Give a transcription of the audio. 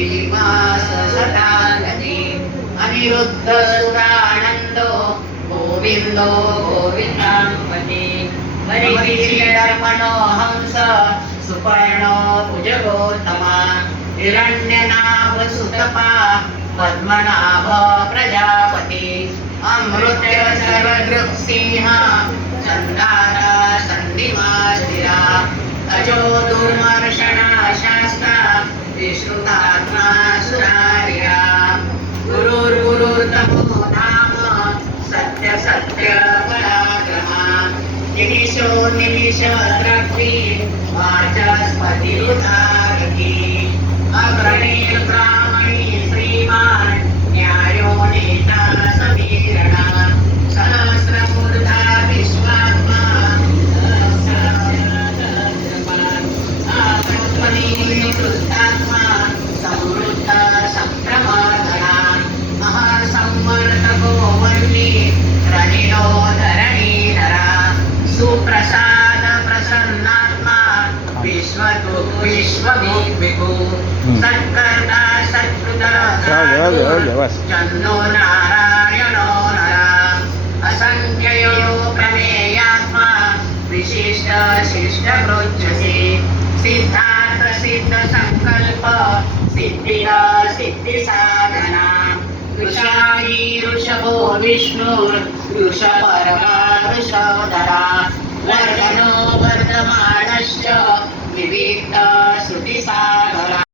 श्रीनिवास सदानदी अनिरुद्ध सुरानंदो गोविंदो गोविंदांपती मरीचिर्मणो हंस सुपर्णो भुजगोत्तमा हिरण्यनाभ सुतपा पद्मनाभ प्रजापति अमृत्य सर्वदृक्सिंह चंदारा संधिमास्तिरा अजो दुर्मर्षणा शास्ता विश्रुतात्मा सुरारिया गुरुर्गुरुर्तमो धाम सत्य सत्य पराक्रमा निमिषो निमिष द्रव्ये वाचस्पतिरुदारकी अग्रणीर्ब्राह्मणी श्रीमान् न्यायो नेता समीरणा सहस्रमूर्धा विश्वात्मा कृतात्मा समृद्ध संक्रमणा महासंवर्तको वन्नी रनिलो धरणीधरा सुप्रसाद प्रसन्नात्मा विश्वविभु सत्कर्ता सत्कृता चन्नो नारायणो नरा असंख्ययो प्रमेयात्मा विशिष्ट शिष्ट प्रोच्यसे सिद्धार्थ सिद्ध संकल्प सिद्धिदा सिद्धि साधना ऋषाही ऋषभो विष्णुर् ऋषपर्वा ऋषधरा वर्धनो वर्धमानश्च विविक्त श्रुतिसागरा